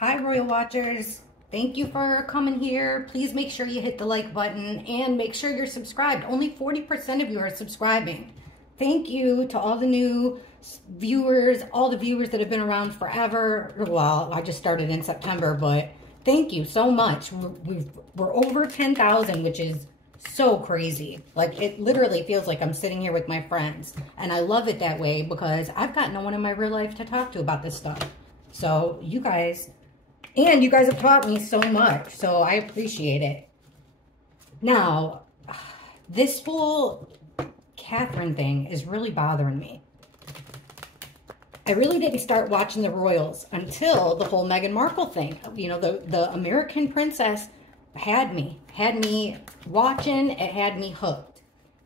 Hi, Royal Watchers. Thank you for coming here. Please make sure you hit the like button and make sure you're subscribed. Only 40% of you are subscribing. Thank you to all the new viewers, all the viewers that have been around forever. Well, I just started in September, but thank you so much. We're over 10,000, which is so crazy. Like, it literally feels like I'm sitting here with my friends. And I love it that way because I've got no one in my real life to talk to about this stuff. So you guys have taught me so much, so I appreciate it. Now, this whole Catherine thing is really bothering me. I really didn't start watching the Royals until the whole Meghan Markle thing. You know, the American princess had me watching, it had me hooked.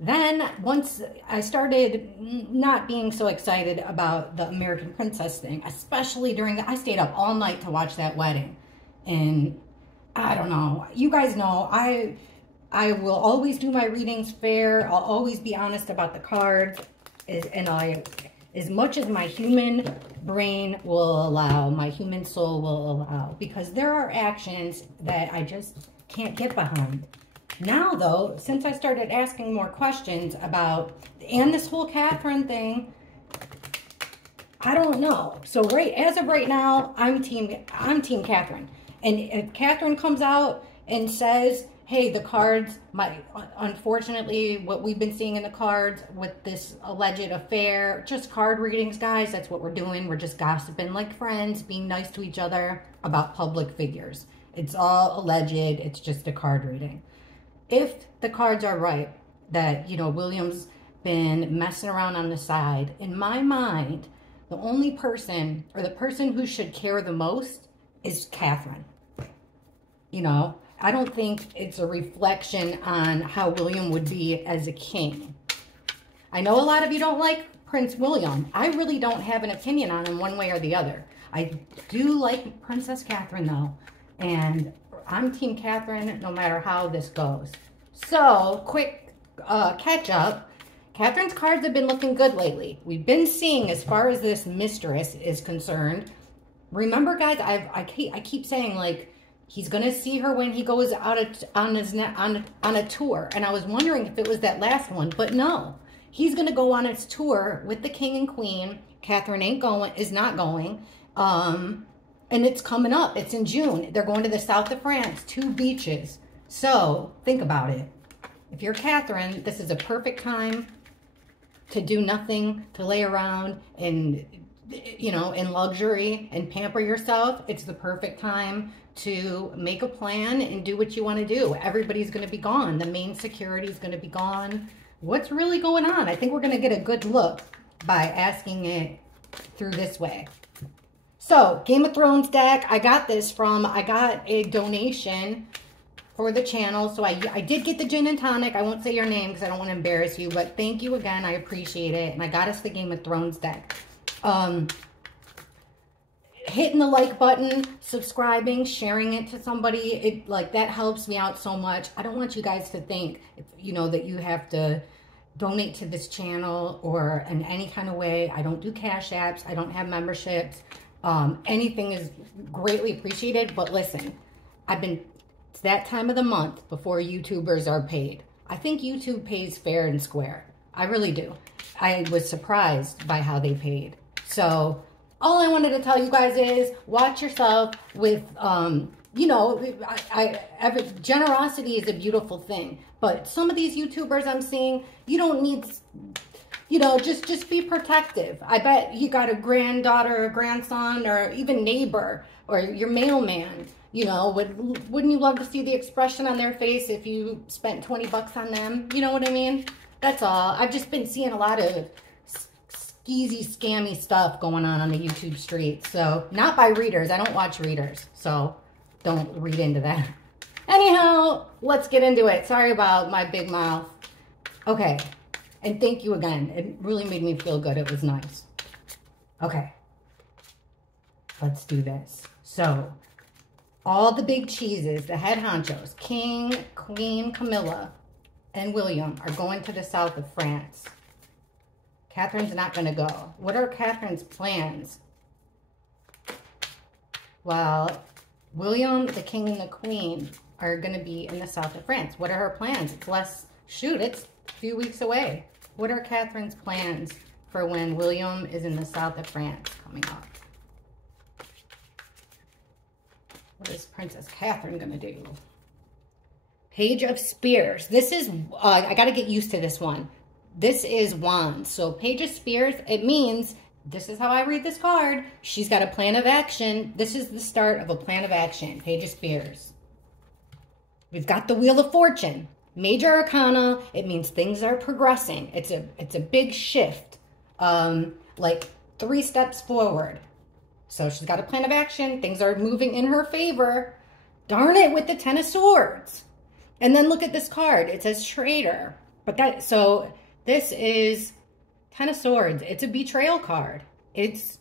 Then, once I started not being so excited about the American princess thing, especially I stayed up all night to watch that wedding. And I don't know, you guys know, I will always do my readings fair. I'll always be honest about the cards. As much as my human brain will allow, my human soul will allow, because there are actions that I just can't get behind. Now, though, since I started asking more questions about, and this whole Catherine thing, I don't know. So as of right now, I'm team Catherine. And if Catherine comes out and says, hey, the cards, unfortunately, what we've been seeing in the cards with this alleged affair, just card readings, guys, that's what we're doing. We're just gossiping like friends, being nice to each other about public figures. It's all alleged. It's just a card reading. If the cards are right, that, you know, William's been messing around on the side, in my mind, the only person, or the person who should care the most, is Catherine. You know, I don't think it's a reflection on how William would be as a king. I know a lot of you don't like Prince William. I really don't have an opinion on him one way or the other. I do like Princess Catherine, though, and I'm Team Catherine no matter how this goes. So, quick catch up. Catherine's cards have been looking good lately. We've been seeing, as far as this mistress is concerned, remember, guys, I keep saying, like, he's going to see her when he goes out on a tour. And I was wondering if it was that last one, but no. He's going to go on his tour with the king and queen. Catherine is not going. And it's coming up. It's in June. They're going to the south of France, 2 beaches. So, think about it. If you're Catherine, this is a perfect time to do nothing, to lay around and, you know, in luxury and pamper yourself. It's the perfect time to make a plan and do what you want to do. Everybody's going to be gone. The main security is going to be gone. What's really going on? I think we're going to get a good look by asking it through this way. So, Game of Thrones deck, I got a donation for the channel. So I did get the gin and tonic. I won't say your name because I don't want to embarrass you, but thank you again. I appreciate it. And I got us the Game of Thrones deck. Hitting the like button, subscribing, sharing it to somebody, that helps me out so much. I don't want you guys to think, you know, that you have to donate to this channel or in any kind of way. I don't do cash apps. I don't have memberships. Anything is greatly appreciated. But listen, it's that time of the month before YouTubers are paid. I think YouTube pays fair and square. I really do. I was surprised by how they paid. So all I wanted to tell you guys is watch yourself with, you know, generosity is a beautiful thing. But some of these YouTubers I'm seeing, you don't need, you know, just be protective. I bet you got a granddaughter or grandson or even neighbor or your mailman, you know, wouldn't you love to see the expression on their face if you spent 20 bucks on them? You know what I mean? That's all. I've just been seeing a lot of skeezy, scammy stuff going on the YouTube streets. So, not by readers. I don't watch readers. So, don't read into that. Anyhow, let's get into it. Sorry about my big mouth. Okay. And thank you again. It really made me feel good. It was nice. Okay. Let's do this. So, all the big cheeses, the head honchos, King, Queen Camilla, and William are going to the south of France. Catherine's not going to go. What are Catherine's plans? Well, William, the king, and the queen are going to be in the south of France. What are her plans? It's a few weeks away. What are Catherine's plans for when William is in the south of France coming up? What is Princess Catherine going to do? Page of Spears. This is, I got to get used to this one. This is Wands. So Page of Spears, it means, this is how I read this card. She's got a plan of action. This is the start of a plan of action. Page of Spears. We've got the Wheel of Fortune. Major Arcana, it means things are progressing. It's a big shift. Like 3 steps forward. So she's got a plan of action. Things are moving in her favor. Darn it, with the Ten of Swords. And then look at this card. It says Traitor. So this is Ten of Swords. It's a betrayal card. It's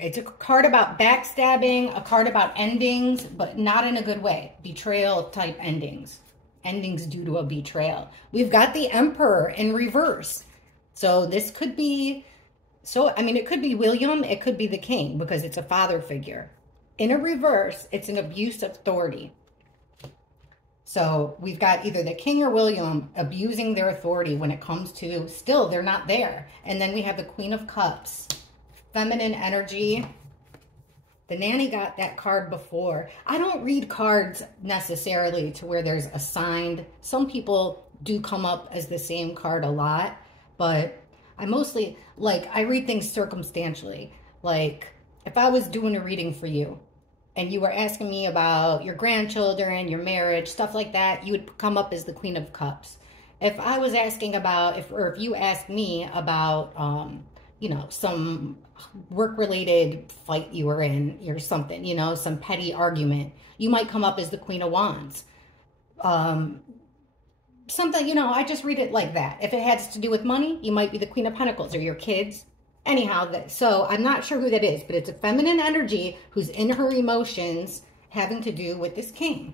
a card about backstabbing, a card about endings, but not in a good way. Betrayal type endings. Endings due to a betrayal. We've got the Emperor in reverse. So this could be, it could be William, it could be the king, because it's a father figure. In a reverse, it's an abuse of authority. So we've got either the king or William abusing their authority when it comes to, still, they're not there. And then we have the Queen of Cups. Feminine energy. The nanny got that card before. I don't read cards necessarily to where there's assigned. Some people do come up as the same card a lot. But I mostly, I read things circumstantially. Like, if I was doing a reading for you, and you were asking me about your grandchildren, your marriage, stuff like that, you would come up as the Queen of Cups. If I was asking about, if you asked me about, some work-related fight you were in or something, some petty argument, you might come up as the Queen of Wands. Something, I just read it like that. If it has to do with money, you might be the Queen of Pentacles or your kids. Anyhow, so I'm not sure who that is, but it's a feminine energy who's in her emotions having to do with this king.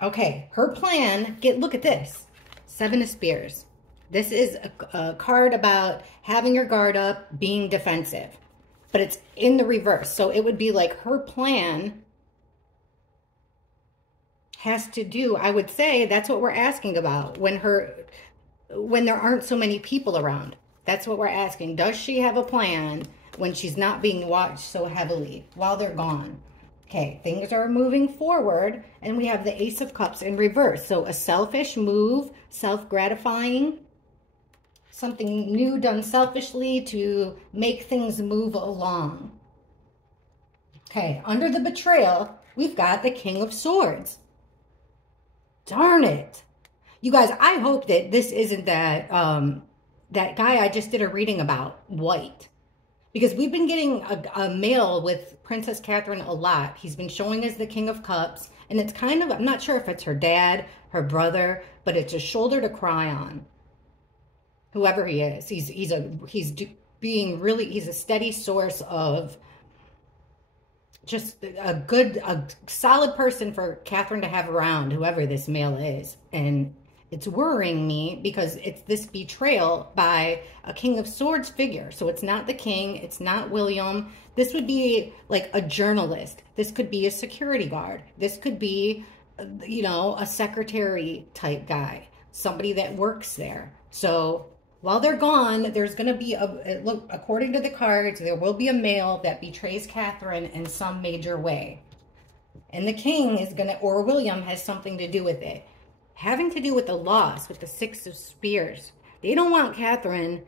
Okay, her plan, look at this. 7 of Spears. This is a card about having your guard up, being defensive, but it's in the reverse. So it would be like her plan has to do, I would say, that's what we're asking about when there aren't so many people around. That's what we're asking. Does she have a plan when she's not being watched so heavily while they're gone? Okay, things are moving forward, and we have the Ace of Cups in reverse. So a selfish move, self-gratifying, something new done selfishly to make things move along. Okay, under the betrayal, we've got the King of Swords. Darn it. You guys, I hope that this isn't that guy I just did a reading about, White. Because we've been getting a mail with Princess Catherine a lot. He's been showing us the King of Cups. And it's kind of, I'm not sure if it's her dad, her brother, but it's a shoulder to cry on. Whoever he is. He's a steady source of just a solid person for Catherine to have around, whoever this male is. And it's worrying me because it's this betrayal by a King of Swords figure. So it's not the king. It's not William. This would be like a journalist. This could be a security guard. This could be, a secretary type guy. Somebody that works there. So while they're gone, there's going to be, according to the cards, there will be a male that betrays Catherine in some major way. And the king is going to, or William has something to do with it. Having to do with the loss, with the 6 of Spears. They don't want Catherine.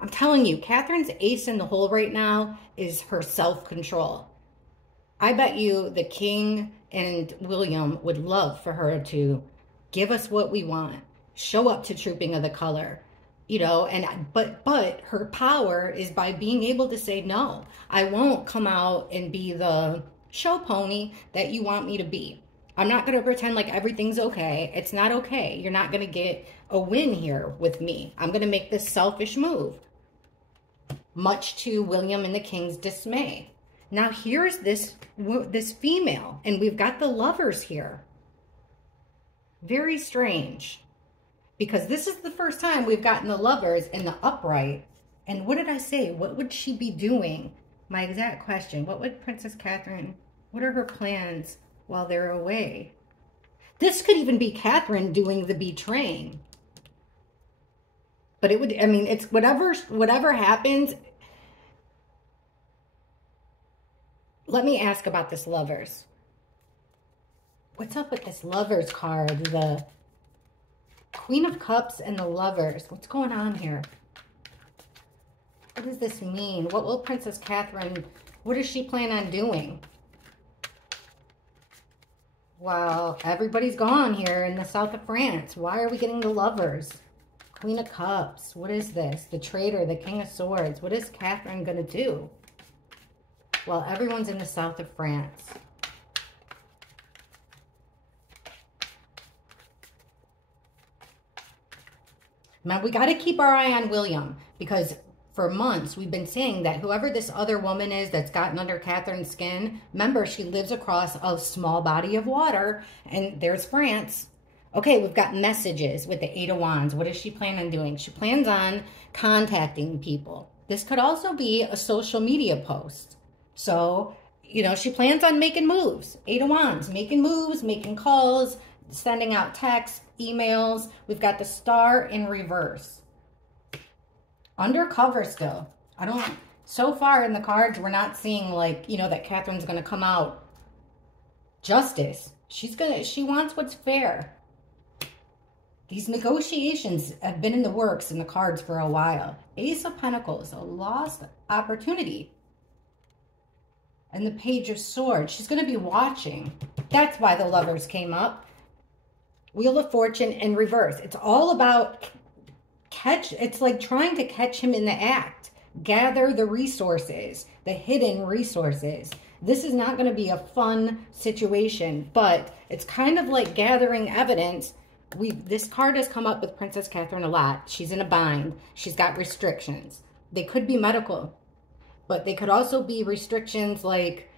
I'm telling you, Catherine's ace in the hole right now is her self-control. I bet you the king and William would love for her to give us what we want. Show up to Trooping of the Color. But her power is by being able to say, no, I won't come out and be the show pony that you want me to be. I'm not going to pretend like everything's okay. It's not okay. You're not going to get a win here with me. I'm going to make this selfish move. Much to William and the king's dismay. Now here's this female, and we've got the Lovers here. Very strange. Because this is the first time we've gotten the Lovers in the upright. And what did I say? What would she be doing My exact question, what would Princess Catherine, what are her plans while they're away? This could even be Catherine doing the betraying. But it would, I mean, it's whatever happens. Let me ask about this Lovers. What's up with this Lovers card? The Queen of Cups and the Lovers. What's going on here? What does this mean? What will Princess Catherine, what does she plan on doing? Well, everybody's gone here in the south of France. Why are we getting the Lovers? Queen of Cups. What is this? The Traitor, the King of Swords. What is Catherine going to do? Well, everyone's in the south of France. Now, we got to keep our eye on William, because for months we've been saying that whoever this other woman is that's gotten under Catherine's skin, remember, she lives across a small body of water, and there's France. Okay, we've got messages with the Eight of Wands. What does she plan on doing? She plans on contacting people. This could also be a social media post. So, you know, she plans on making moves. Eight of Wands, making moves, making calls, sending out texts, emails. We've got the Star in reverse. Undercover still. So far in the cards, we're not seeing, like, you know, that Catherine's going to come out. Justice. She wants what's fair. These negotiations have been in the works in the cards for a while. Ace of Pentacles, a lost opportunity. And the Page of Swords. She's going to be watching. That's why the Lovers came up. Wheel of Fortune in reverse. It's all about it's like trying to catch him in the act. Gather the resources, the hidden resources. This is not going to be a fun situation, but it's kind of like gathering evidence. This card has come up with Princess Catherine a lot. She's in a bind. She's got restrictions. They could be medical, but they could also be restrictions like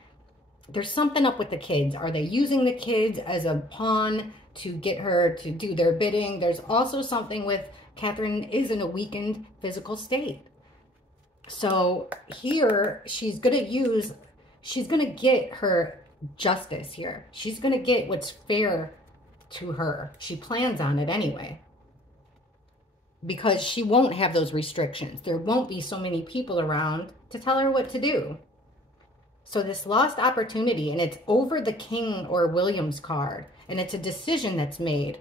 there's something up with the kids. Are they using the kids as a pawn to get her to do their bidding? There's also something with Catherine is in a weakened physical state. So here she's going to get her justice here. She's going to get what's fair to her. She plans on it anyway. Because she won't have those restrictions. There won't be so many people around to tell her what to do. So this lost opportunity, and it's over the King or Williams card. And it's a decision that's made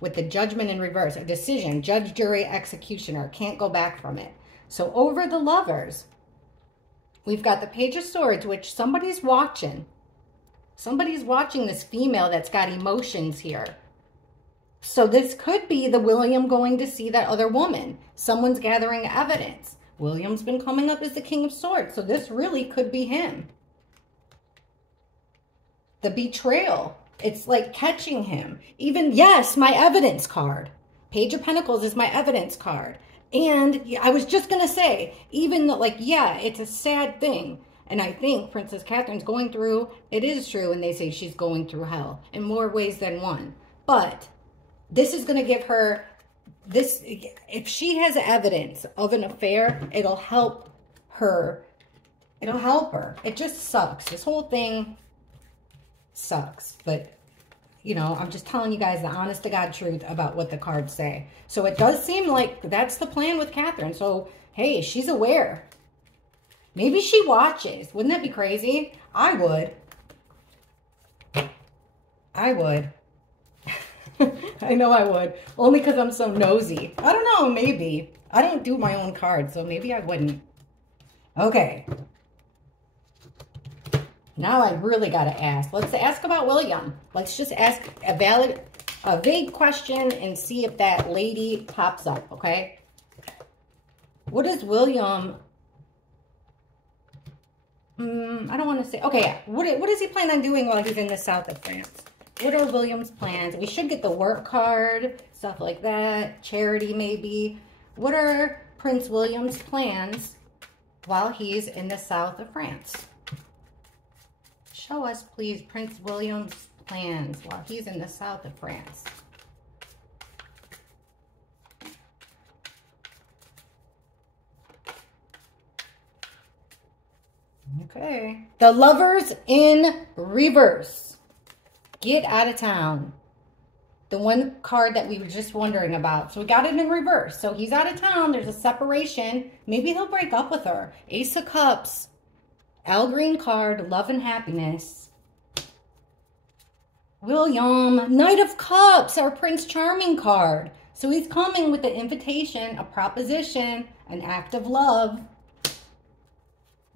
with the Judgment in reverse. A decision, judge, jury, executioner. Can't go back from it. So over the Lovers, we've got the Page of Swords, which somebody's watching. Somebody's watching this female that's got emotions here. So this could be the William going to see that other woman. Someone's gathering evidence. William's been coming up as the King of Swords. So this really could be him. The betrayal. It's like catching him. Even, yes, my evidence card. Page of Pentacles is my evidence card. And I was just going to say, even though, like, yeah, it's a sad thing. And I think Princess Catherine's going through, it is true, and they say she's going through hell in more ways than one. But this is going to give her, this, if she has evidence of an affair, it'll help her. It'll help her. It just sucks. This whole thing sucks. But, you know, I'm just telling you guys the honest to God truth about what the cards say. So it does seem like that's the plan with Catherine. So, hey, she's aware. Maybe she watches. Wouldn't that be crazy? I would. I would. I know I would. Only because I'm so nosy. I don't know, maybe. I don't do my own cards, so maybe I wouldn't. Okay. Now I really got to ask. Let's ask about William. Let's just ask a vague question and see if that lady pops up, okay? What is William... I don't want to say... Okay, yeah. What does he plan on doing while he's in the south of France? What are William's plans? We should get the work card, stuff like that. Charity, maybe. What are Prince William's plans while he's in the south of France? Show us, please, Prince William's plans while he's in the south of France. Okay. The Lovers in reverse. Get out of town. The one card that we were just wondering about. So we got it in reverse. So he's out of town. There's a separation. Maybe he'll break up with her. Ace of Cups. Al Green card. Love and happiness. William. Knight of Cups. Our Prince Charming card. So he's coming with an invitation, a proposition, an act of love.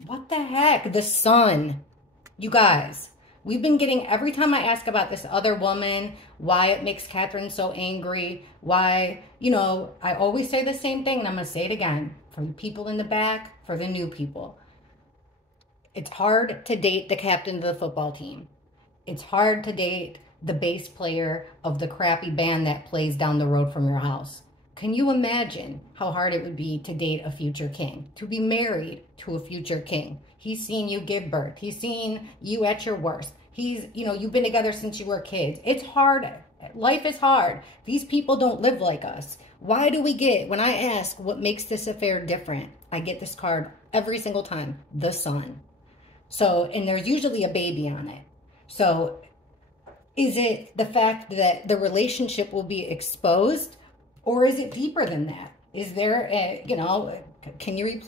What the heck? The Sun. You guys. We've been getting, every time I ask about this other woman, why it makes Catherine so angry, why, you know, I always say the same thing, and I'm going to say it again. For the people in the back, for the new people. It's hard to date the captain of the football team. It's hard to date the bass player of the crappy band that plays down the road from your house. Can you imagine how hard it would be to date a future king? To be married to a future king? He's seen you give birth. He's seen you at your worst. He's, you know, you've been together since you were kids. It's hard. Life is hard. These people don't live like us. Why do we get, when I ask what makes this affair different, I get this card every single time, the Sun. So, and there's usually a baby on it. So, is it the fact that the relationship will be exposed? Or is it deeper than that? Is there a, you know, can you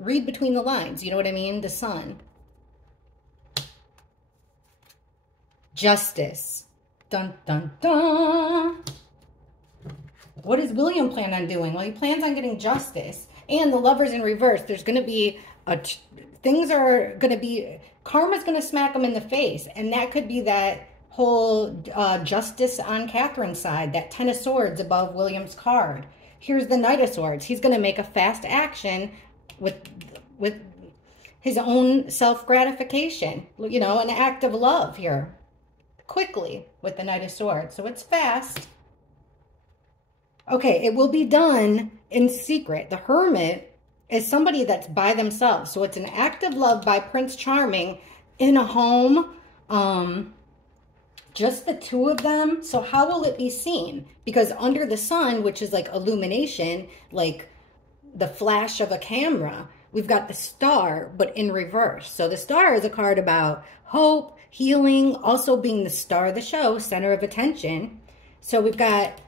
read between the lines? You know what I mean? The Sun. Justice. Dun, dun, dun. What does William plan on doing? Well, he plans on getting justice. And the Lovers in reverse. There's going to be, things are going to be, karma's going to smack him in the face. And that could be that whole justice on Catherine's side, that 10 of Swords above William's card. Here's the Knight of Swords. He's going to make a fast action with his own self-gratification. You know, an act of love here. Quickly with the Knight of Swords. So it's fast. Okay, it will be done in secret. The Hermit is somebody that's by themselves. So it's an act of love by Prince Charming in a home. Just the two of them. So how will it be seen? Because under the sun, which is like illumination, like the flash of a camera, we've got the Star, but in reverse. So the Star is a card about hope, healing, also being the star of the show, center of attention. So we've got,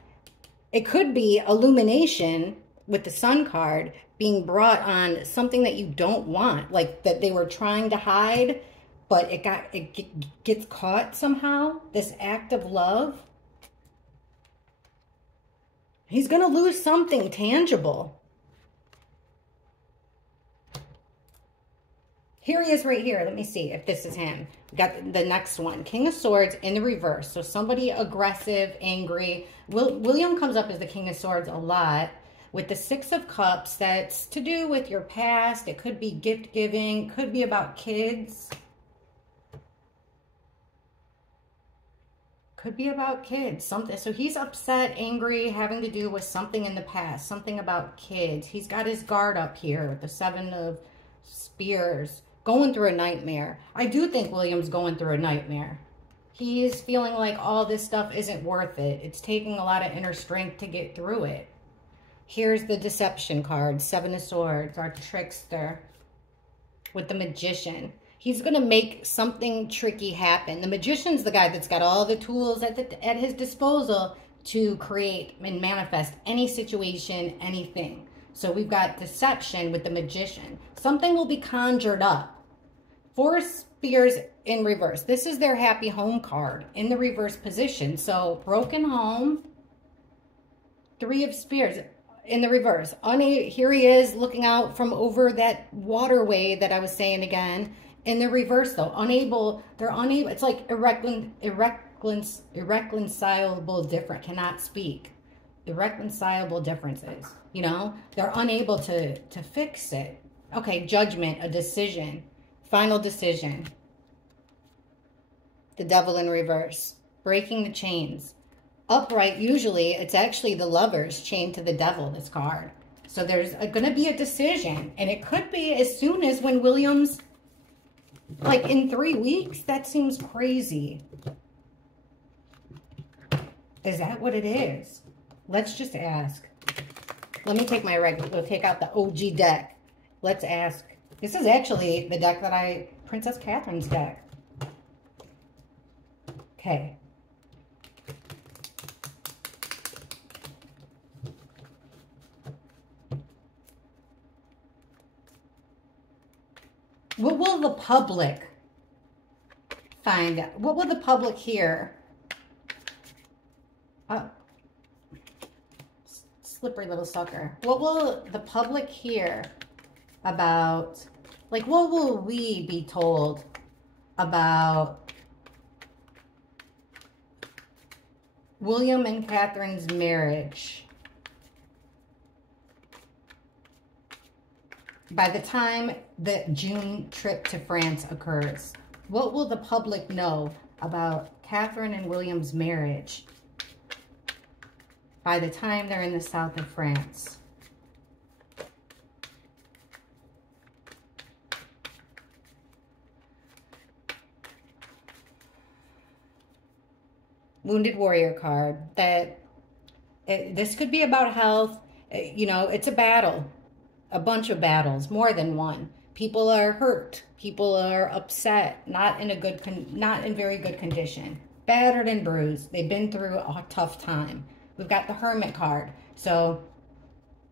it could be illumination with the Sun card being brought on something that you don't want, like that they were trying to hide, but it gets caught somehow, this act of love. He's going to lose something tangible. Here he is right here. Let me see if this is him. We got the next one. King of Swords in the reverse. So somebody aggressive, angry. William comes up as the King of Swords a lot. With the Six of Cups, that's to do with your past. It could be gift giving. Could be about kids. Could be about kids, something. So he's upset, angry, having to do with something in the past, something about kids. He's got his guard up here with the Seven of Spears, going through a nightmare. I do think William's going through a nightmare. He's feeling like all this stuff isn't worth it. It's taking a lot of inner strength to get through it. Here's the Deception card, Seven of Swords, our trickster, with the Magician. He's going to make something tricky happen. The Magician's the guy that's got all the tools at his disposal to create and manifest any situation, anything. So we've got Deception with the Magician. Something will be conjured up. Four Spears in reverse. This is their happy home card in the reverse position. So broken home. Three of Spears in the reverse. Here he is looking out from over that waterway that I was saying again. In the reverse, though, they're unable, it's like irreconcilable different, cannot speak. Irreconcilable differences, you know? They're unable to fix it. Okay, Judgment, a decision. Final decision. The Devil in reverse. Breaking the chains. Upright, usually, it's actually the Lovers chained to the Devil, this card. So there's going to be a decision. And it could be as soon as when Williams... Like in 3 weeks? That seems crazy. Is that what it is? Let's just ask. Let me take my regular, take out the OG deck. Let's ask. This is actually the deck that I Princess Catherine's deck. Okay. What will the public find out? What will the public hear? Oh, slippery little sucker. What will the public hear about, like, what will we be told about William and Catherine's marriage by the time the June trip to France occurs? What will the public know about Catherine and William's marriage by the time they're in the south of France? Wounded Warrior card. This could be about health. You know, it's a battle. A bunch of battles, more than one. People are hurt. People are upset. Not in very good condition. Battered and bruised. They've been through a tough time. We've got the Hermit card. So,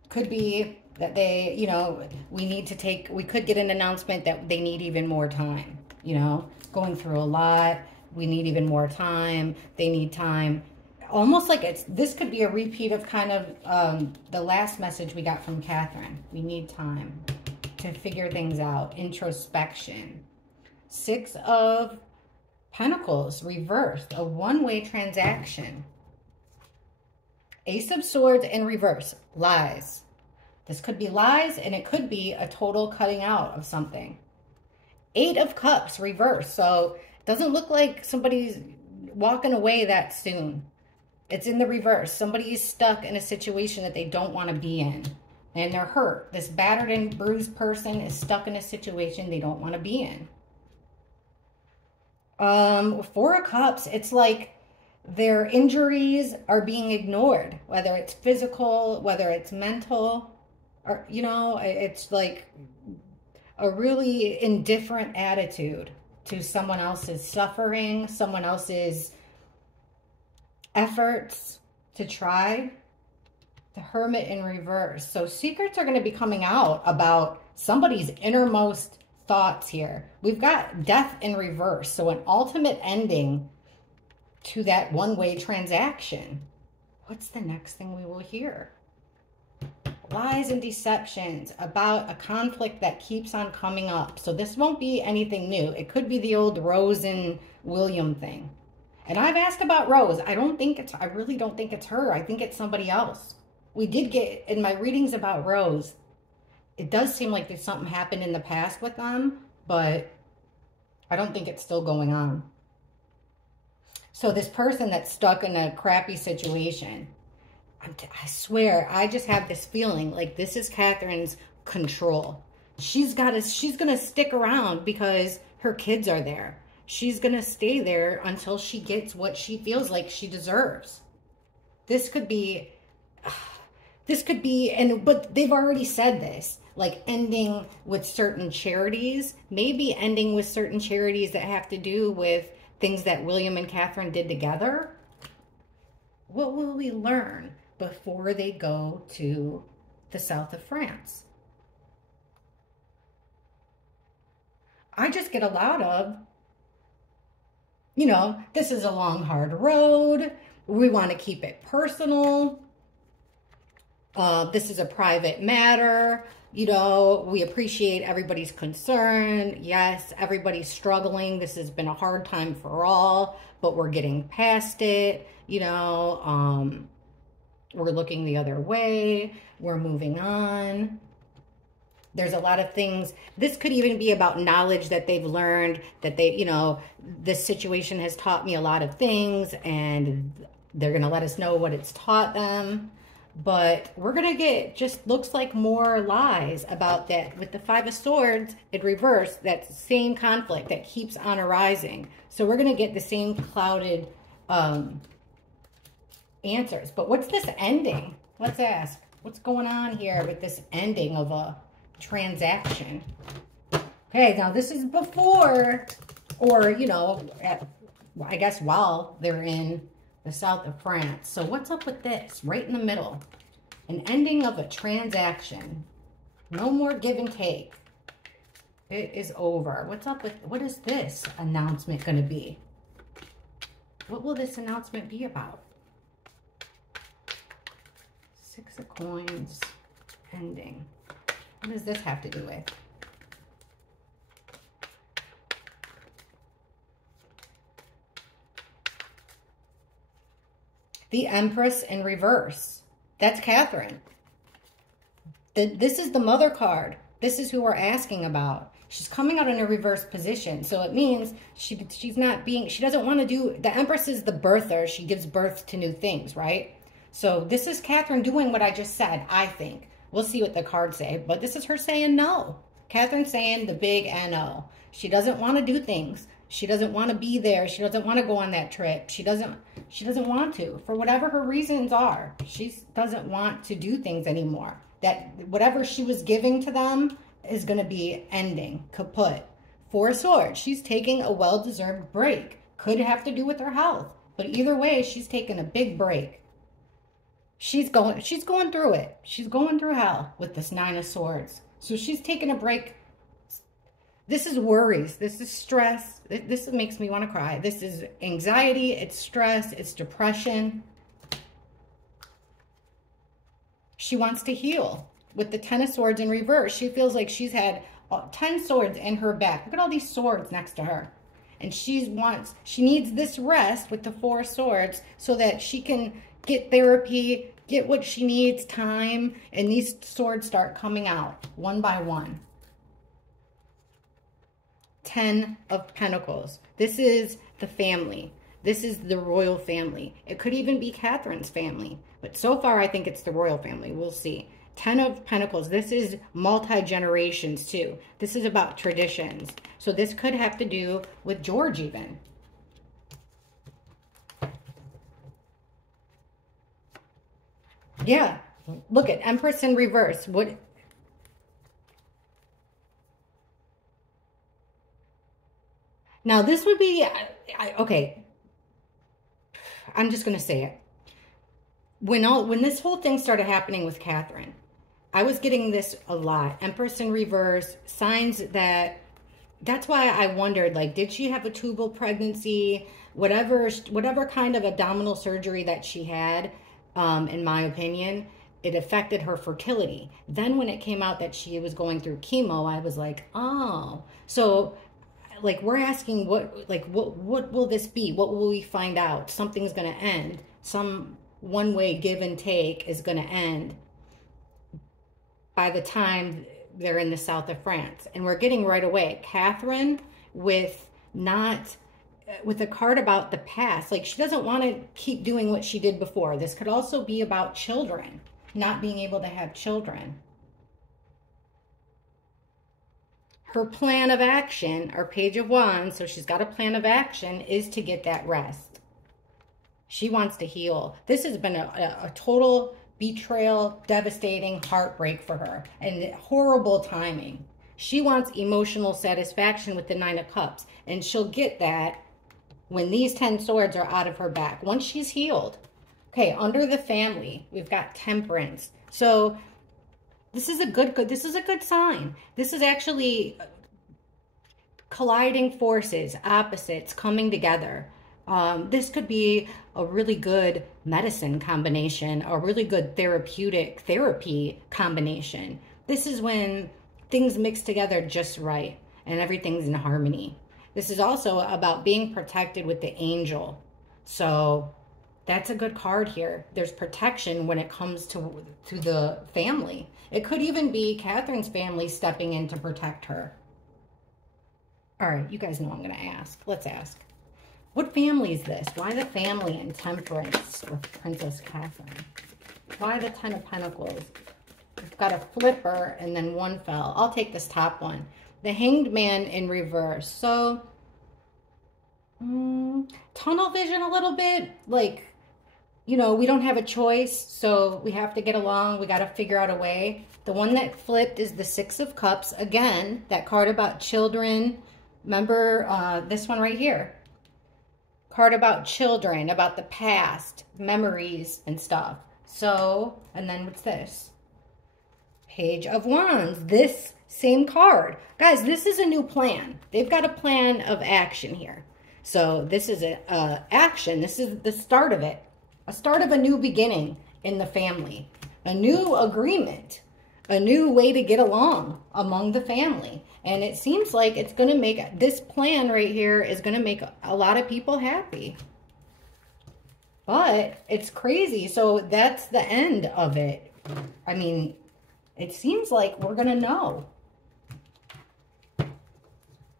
could be that they, you know, we could get an announcement that they need even more time. You know, going through a lot. We need even more time. They need time. Almost like this could be a repeat of kind of the last message we got from Catherine. We need time to figure things out. Introspection. 6 of Pentacles reversed. A one-way transaction. Ace of Swords in reverse. Lies. This could be lies, and it could be a total cutting out of something. 8 of Cups reversed. So it doesn't look like somebody's walking away that soon. It's in the reverse. Somebody is stuck in a situation that they don't want to be in. And they're hurt. This battered and bruised person is stuck in a situation they don't want to be in. 4 of Cups, it's like their injuries are being ignored. Whether it's physical, whether it's mental. Or, you know, it's like a really indifferent attitude to someone else's suffering, someone else's efforts to try. The Hermit in reverse. So secrets are going to be coming out about somebody's innermost thoughts here. We've got Death in reverse. So an ultimate ending to that one-way transaction. What's the next thing we will hear? Lies and deceptions about a conflict that keeps on coming up. So this won't be anything new. It could be the old Rose and William thing. And I've asked about Rose. I really don't think it's her. I think it's somebody else. We did get, in my readings about Rose, it does seem like there's something happened in the past with them, but I don't think it's still going on. So this person that's stuck in a crappy situation, I swear, I just have this feeling like this is Catherine's control. She's going to stick around because her kids are there. She's going to stay there until she gets what she feels like she deserves. This could be, but they've already said this, like ending with certain charities, maybe ending with certain charities that have to do with things that William and Catherine did together. What will we learn before they go to the south of France? I just get a lot of, you know, this is a long, hard road. We want to keep it personal. This is a private matter. You know, we appreciate everybody's concern. Yes, everybody's struggling. This has been a hard time for all, but we're getting past it. You know, we're looking the other way. We're moving on. There's a lot of things. This could even be about knowledge that they've learned, that they, you know, this situation has taught me a lot of things, and they're going to let us know what it's taught them. But we're going to get, just looks like more lies about that. With the 5 of Swords in reverse, that same conflict that keeps on arising. So we're going to get the same clouded answers. But what's this ending? Let's ask. What's going on here with this ending of a transaction? Okay, now this is before, or, you know, I guess while they're in the south of France. So what's up with this? Right in the middle. An ending of a transaction. No more give and take. It is over. What's up with, what is this announcement going to be? What will this announcement be about? Six of Coins. Ending. What does this have to do with? The Empress in reverse. That's Catherine. This is the mother card. This is who we're asking about. She's coming out in a reverse position. So it means she's not being, she doesn't want to do, the Empress is the birther. She gives birth to new things, right? So this is Catherine doing what I just said, I think. We'll see what the cards say, but this is her saying no. Catherine's saying the big no. She doesn't want to do things. She doesn't want to be there. She doesn't want to go on that trip. She doesn't want to. For whatever her reasons are, she doesn't want to do things anymore. That whatever she was giving to them is going to be ending, kaput. Four of Swords. She's taking a well-deserved break. Could have to do with her health. But either way, she's taking a big break. She's going through it. She's going through hell with this Nine of Swords. So she's taking a break. This is worries. This is stress. This makes me want to cry. This is anxiety. It's stress. It's depression. She wants to heal. With the Ten of Swords in reverse, she feels like she's had 10 swords in her back. Look at all these swords next to her. And she needs this rest with the Four of Swords so that she can get therapy, get what she needs, time, and these swords start coming out one by one. 10 of Pentacles. This is the family. This is the royal family. It could even be Catherine's family. But so far, I think it's the royal family. We'll see. 10 of Pentacles. This is multi-generations too. This is about traditions. So this could have to do with George even. Yeah. Look at Empress in reverse. What? Now this would be, okay. I'm just going to say it. When this whole thing started happening with Catherine, I was getting this a lot. Empress in reverse, signs that's why I wondered, like, did she have a tubal pregnancy? Whatever kind of abdominal surgery that she had, in my opinion, it affected her fertility. Then when it came out that she was going through chemo, I was like, oh. So, like, we're asking what will this be? What will we find out? Something's going to end. Some one-way give and take is going to end by the time they're in the south of France. And we're getting right away Catherine with a card about the past. Like, she doesn't want to keep doing what she did before. This could also be about children, not being able to have children. Her plan of action, or Page of Wands, so she's got a plan of action, is to get that rest. She wants to heal. This has been a total betrayal, devastating heartbreak for her, and horrible timing. She wants emotional satisfaction with the Nine of Cups, and she'll get that when these 10 swords are out of her back, once she's healed. Okay, under the family, we've got Temperance. So this is a good sign. This is actually colliding forces, opposites coming together. This could be a really good medicine combination, a really good therapy combination. This is when things mix together just right and everything's in harmony. This is also about being protected with the angel. So that's a good card here. There's protection when it comes to the family. It could even be Catherine's family stepping in to protect her. All right, you guys know I'm going to ask. Let's ask. What family is this? Why the family in Temperance with Princess Catherine? Why the Ten of Pentacles? We've got a flipper and then one fell. I'll take this top one. The Hanged Man in reverse. So, tunnel vision a little bit. Like, you know, we don't have a choice, so we have to get along. We got to figure out a way. The one that flipped is the Six of Cups. Again, that card about children. Remember this one right here. Card about children, about the past, memories and stuff. So, and then what's this? Page of Wands. This same card. Guys, this is a new plan. They've got a plan of action here. So this is action. This is the start of it. A start of a new beginning in the family. A new agreement. A new way to get along among the family. And it seems like it's going to make, this plan right here is going to make a lot of people happy. But it's crazy. So that's the end of it. I mean, it seems like we're going to know.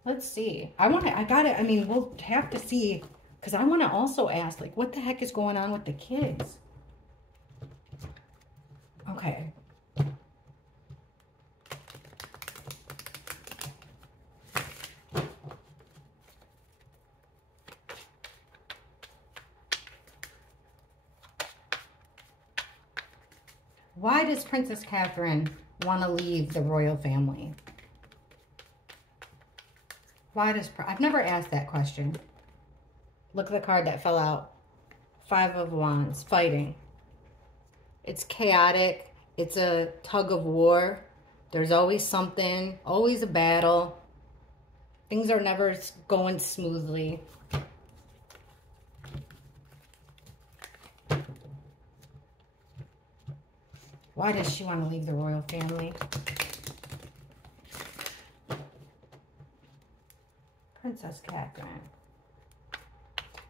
Let's see. I mean, we'll have to see, because I want to also ask, like, what the heck is going on with the kids? Okay. Why does Princess Catherine want to leave the royal family? Why does... I've never asked that question. Look at the card that fell out. Five of Wands. Fighting. It's chaotic. It's a tug of war. There's always something. Always a battle. Things are never going smoothly. Why does she want to leave the royal family? Princess Catherine.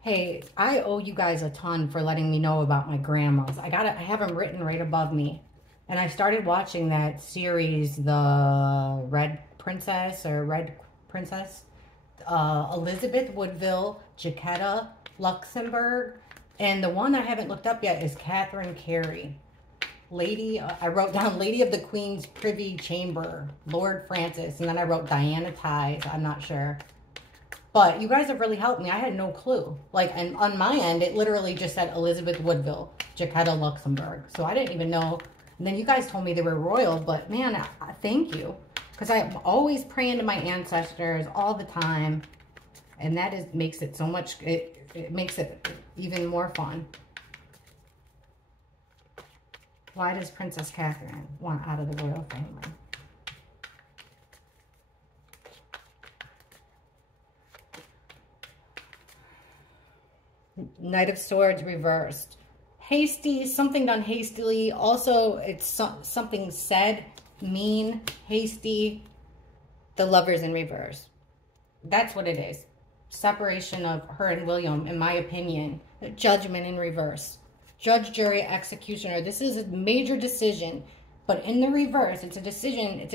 Hey, I owe you guys a ton for letting me know about my grandmas. I have them written right above me. And I started watching that series, the Red Princess or Red Princess. Elizabeth Woodville, Jaquetta Luxembourg. And the one I haven't looked up yet is Catherine Carey. Lady, I wrote down Lady of the Queen's Privy Chamber, Lord Francis, and then I wrote Diana Ties. I'm not sure. But you guys have really helped me. I had no clue. Like, and on my end, it literally just said Elizabeth Woodville, Jaquetta Luxembourg. So I didn't even know. And then you guys told me they were royal, but man, thank you. Because I'm always praying to my ancestors all the time. And that makes it so much, it makes it even more fun. Why does Princess Catherine want out of the royal family? Knight of Swords reversed. Hasty, something done hastily. Also, it's something said, mean, hasty. The Lovers in reverse. That's what it is. Separation of her and William, in my opinion. Judgment in reverse. Judge, jury, executioner. This is a major decision, but in the reverse, it's a decision.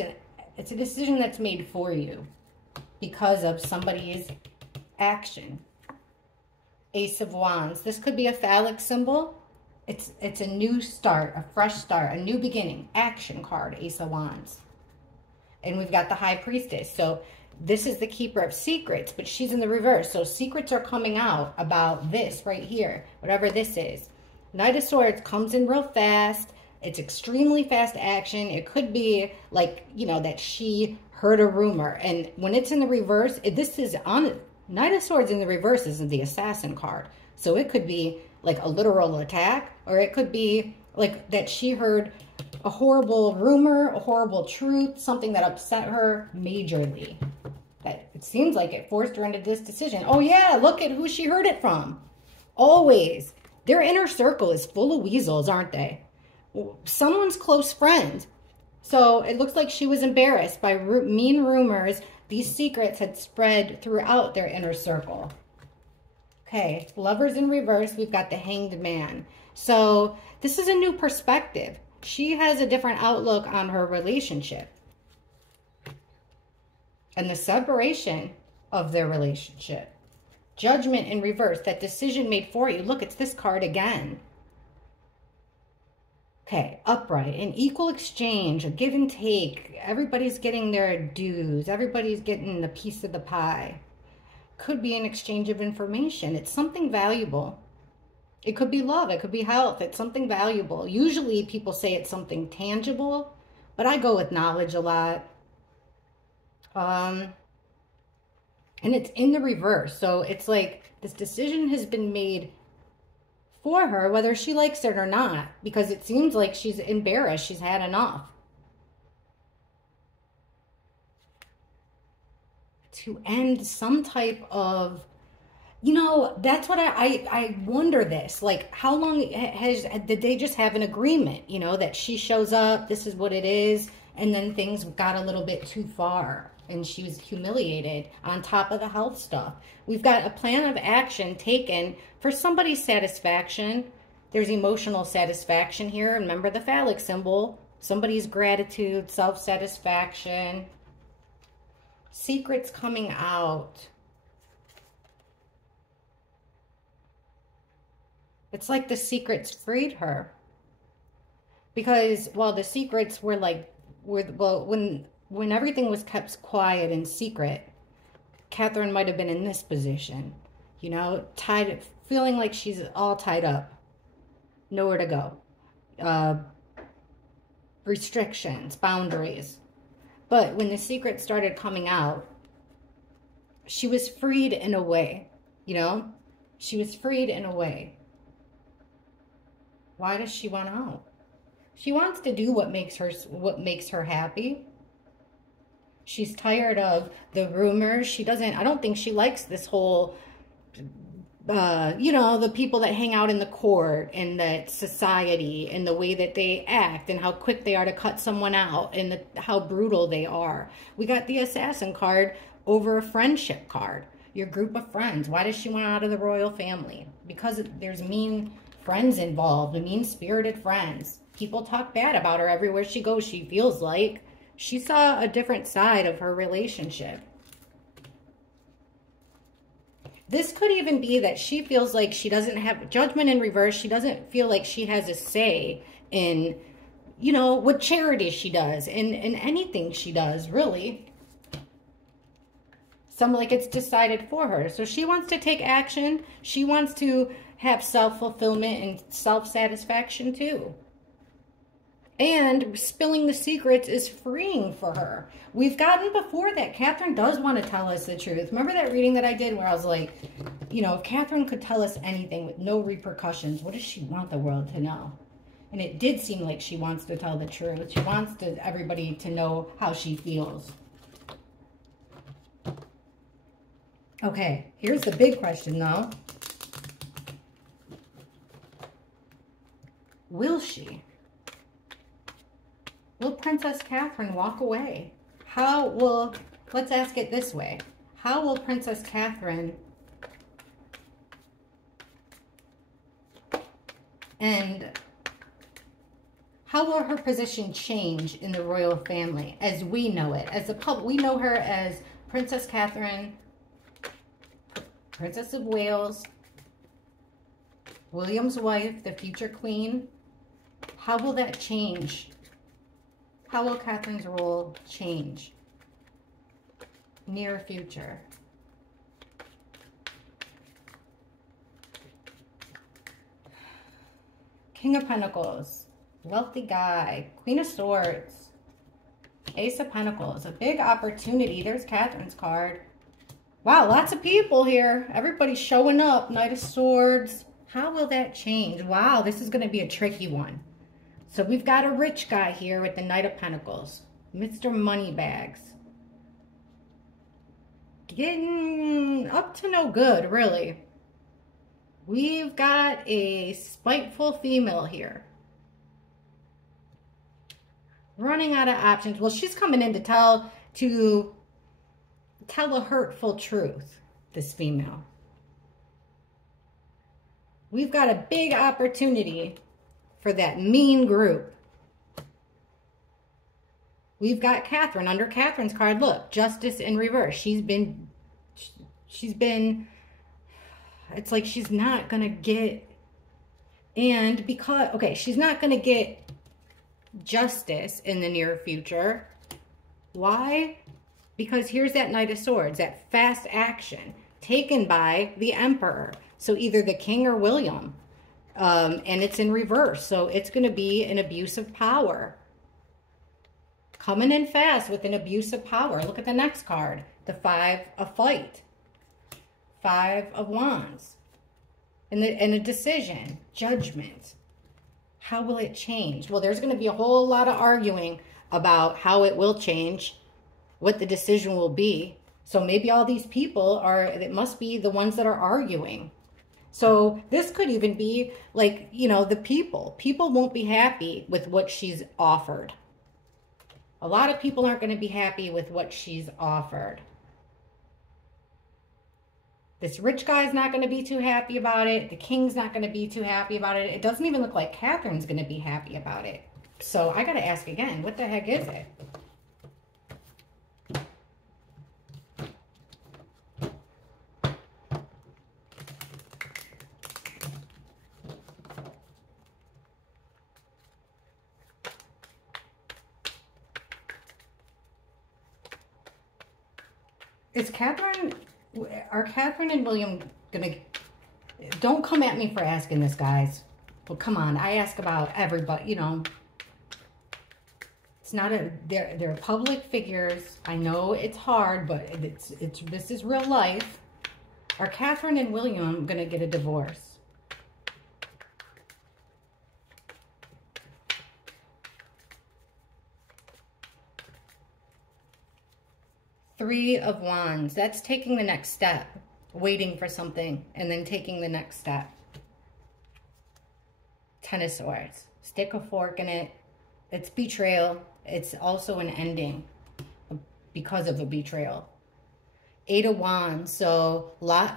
It's a decision that's made for you because of somebody's action. Ace of Wands. This could be a phallic symbol. It's a new start, a fresh start, a new beginning. Action card, Ace of Wands. And we've got the High Priestess. So this is the keeper of secrets, but she's in the reverse. So secrets are coming out about this right here, whatever this is. Knight of Swords comes in real fast. It's extremely fast action. It could be like, you know, that she heard a rumor. And when it's in the reverse, this is on Knight of Swords in the reverse is the assassin card. So it could be like a literal attack, or it could be like that she heard a horrible rumor, a horrible truth, something that upset her majorly. That it seems like it forced her into this decision. Oh yeah, look at who she heard it from. Always. Their inner circle is full of weasels, aren't they? Someone's close friend. So it looks like she was embarrassed by mean rumors. These secrets had spread throughout their inner circle. Okay, Lovers in reverse, we've got the Hanged Man. So this is a new perspective. She has a different outlook on her relationship. And the separation of their relationship. Judgment in reverse, that decision made for you. Look, it's this card again. Okay, upright, an equal exchange, a give and take. Everybody's getting their dues. Everybody's getting a piece of the pie. Could be an exchange of information. It's something valuable. It could be love. It could be health. It's something valuable. Usually people say it's something tangible, but I go with knowledge a lot. Um, and it's in the reverse. So it's like this decision has been made for her, whether she likes it or not, because it seems like she's embarrassed. She's had enough. To end some type of, you know, that's what I wonder this. Like, how long did they just have an agreement, you know, that she shows up, this is what it is, and then things got a little bit too far and she was humiliated on top of the health stuff. We've got a plan of action taken for somebody's satisfaction. There's emotional satisfaction here. Remember the phallic symbol. Somebody's gratitude, self-satisfaction. Secrets coming out. It's like the secrets freed her. Because, well, the secrets were like, when everything was kept quiet and secret, Catherine might have been in this position. You know, feeling like she's all tied up. Nowhere to go. Restrictions, boundaries. But when the secret started coming out, she was freed in a way, you know? She was freed in a way. Why does she want out? She wants to do what makes her happy. She's tired of the rumors. I don't think she likes this whole, you know, the people that hang out in the court and the society and the way that they act and how quick they are to cut someone out and how brutal they are. We got the assassin card over a friendship card. Your group of friends. Why does she want out of the royal family? Because there's mean friends involved, mean-spirited friends. People talk bad about her everywhere she goes, she feels like. She saw a different side of her relationship. This could even be that she feels like she doesn't have judgment in reverse. She doesn't feel like she has a say in, you know, what charity she does, in anything she does, really. Something like it's decided for her. So she wants to take action. She wants to have self-fulfillment and self-satisfaction too. And spilling the secrets is freeing for her. We've gotten before that Catherine does want to tell us the truth. Remember that reading that I did where I was like, you know, if Catherine could tell us anything with no repercussions, what does she want the world to know? And it did seem like she wants to tell the truth. She wants everybody to know how she feels. Okay, here's the big question though. Will she? Will Princess Catherine walk away? Let's ask it this way. How will Princess Catherine and how will her position change in the royal family as we know it? As the public, we know her as Princess Catherine, Princess of Wales, William's wife, the future queen. How will that change? How will Catherine's role change? Near future. King of Pentacles, wealthy guy, Queen of Swords, Ace of Pentacles, a big opportunity. There's Catherine's card. Wow, lots of people here. Everybody's showing up. Knight of Swords. How will that change? Wow, this is going to be a tricky one. So we've got a rich guy here with the Knight of Pentacles. Mr. Moneybags. Getting up to no good, really. We've got a spiteful female here. Running out of options. Well, she's coming in to tell a hurtful truth, this female. We've got a big opportunity for that mean group. We've got Catherine. Under Catherine's card, look, justice in reverse. She's been, it's like she's not going to get, and because, okay, she's not going to get justice in the near future. Why? Because here's that Knight of Swords, that fast action taken by the Emperor. So either the King or William. And it's in reverse. So it's going to be an abuse of power. Coming in fast with an abuse of power. Look at the next card. The 5 of fight. 5 of wands. And a decision. Judgment. How will it change? Well, there's going to be a whole lot of arguing about how it will change. What the decision will be. So maybe all these people it must be the ones that are arguing. So this could even be like, you know, the people. People won't be happy with what she's offered. A lot of people aren't going to be happy with what she's offered. This rich guy's not going to be too happy about it. The king's not going to be too happy about it. It doesn't even look like Catherine's going to be happy about it. So I got to ask again, what the heck is it? Are Catherine and William gonna, don't come at me for asking this, guys. Well, come on, I ask about everybody, you know. It's not they're public figures. I know it's hard, but this is real life. Are Catherine and William gonna get a divorce? Three of Wands. That's taking the next step. Waiting for something and then taking the next step. Ten of Swords. Stick a fork in it. It's betrayal. It's also an ending because of a betrayal. Eight of Wands. So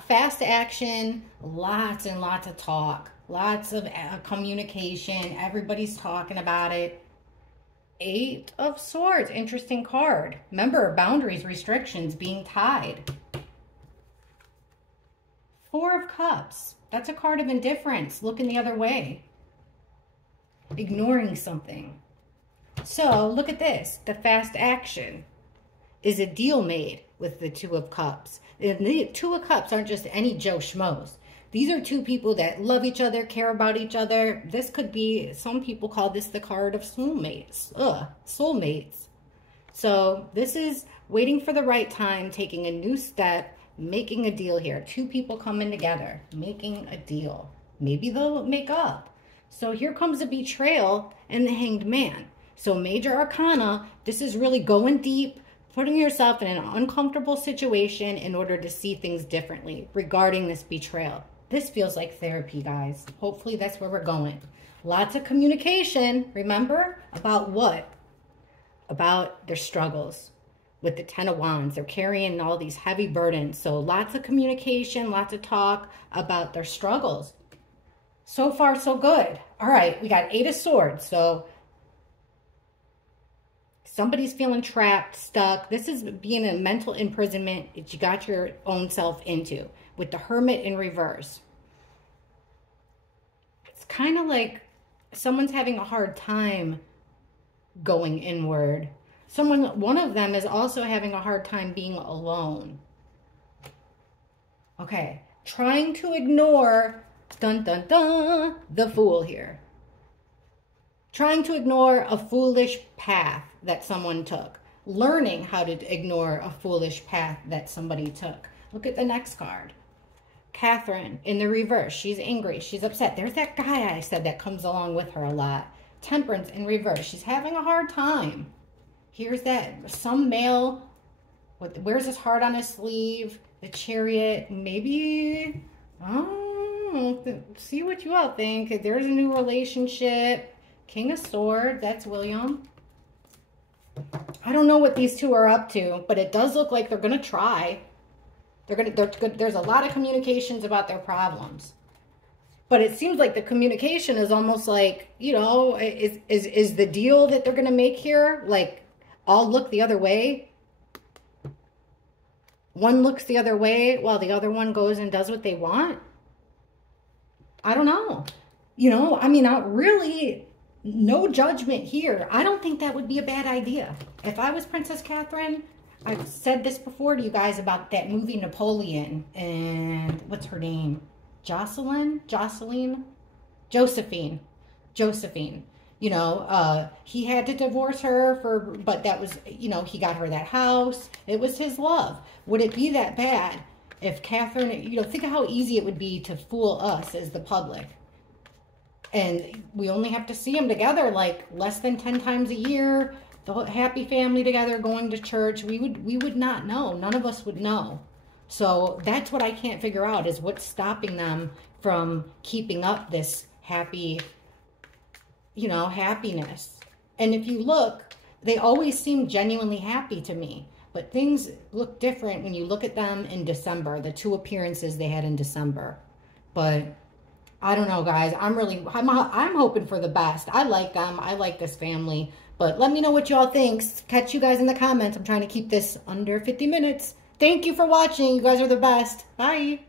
fast action. Lots and lots of talk. Lots of communication. Everybody's talking about it. Eight of Swords, interesting card. Remember, boundaries, restrictions, being tied. Four of Cups, that's a card of indifference, looking the other way. Ignoring something. So, look at this, the fast action. Is a deal made with the Two of Cups. And the Two of Cups aren't just any Joe Schmoes. These are two people that love each other, care about each other. This could be, some people call this the card of soulmates. Soulmates. So this is waiting for the right time, taking a new step, making a deal here. Two people coming together, making a deal. Maybe they'll make up. So here comes a betrayal and the Hanged Man. So major arcana, this is really going deep, putting yourself in an uncomfortable situation in order to see things differently regarding this betrayal. This feels like therapy, guys. Hopefully that's where we're going. Lots of communication, remember? About what? About their struggles with the Ten of Wands. They're carrying all these heavy burdens. So lots of communication, lots of talk about their struggles. So far, so good. All right, we got Eight of Swords. So somebody's feeling trapped, stuck. This is being a mental imprisonment that you got your own self into. With the Hermit in reverse. It's kind of like someone's having a hard time going inward. One of them is also having a hard time being alone. Okay, trying to ignore, dun dun dun, the Fool here. Trying to ignore a foolish path that someone took. Learning how to ignore a foolish path that somebody took. Look at the next card. Catherine in the reverse. She's angry. She's upset. There's that guy I said that comes along with her a lot. Temperance in reverse. She's having a hard time. Here's that. Some male wears his heart on his sleeve. The Chariot. Maybe. See what you all think. There's a new relationship. King of Swords. That's William. I don't know what these two are up to, but it does look like they're going to try. There's a lot of communications about their problems. But it seems like the communication is almost like, you know, is the deal that they're going to make here, like, all look the other way? One looks the other way while the other one goes and does what they want? I don't know. You know, I mean, really, no judgment here. I don't think that would be a bad idea. If I was Princess Catherine, I've said this before to you guys about that movie Napoleon and what's her name? Jocelyn? Josephine. You know, he had to divorce her but that was, you know, he got her that house. It was his love. Would it be that bad if Catherine, you know, think of how easy it would be to fool us as the public. And we only have to see them together like less than 10 times a year, the whole happy family together, going to church. We would not know. None of us would know. So that's what I can't figure out, is what's stopping them from keeping up this happy, you know, happiness. And if you look, they always seem genuinely happy to me. But things look different when you look at them in December, the 2 appearances they had in December. But I don't know, guys. I'm hoping for the best. I like them. I like this family. But let me know what y'all think. Catch you guys in the comments. I'm trying to keep this under 50 minutes. Thank you for watching. You guys are the best. Bye.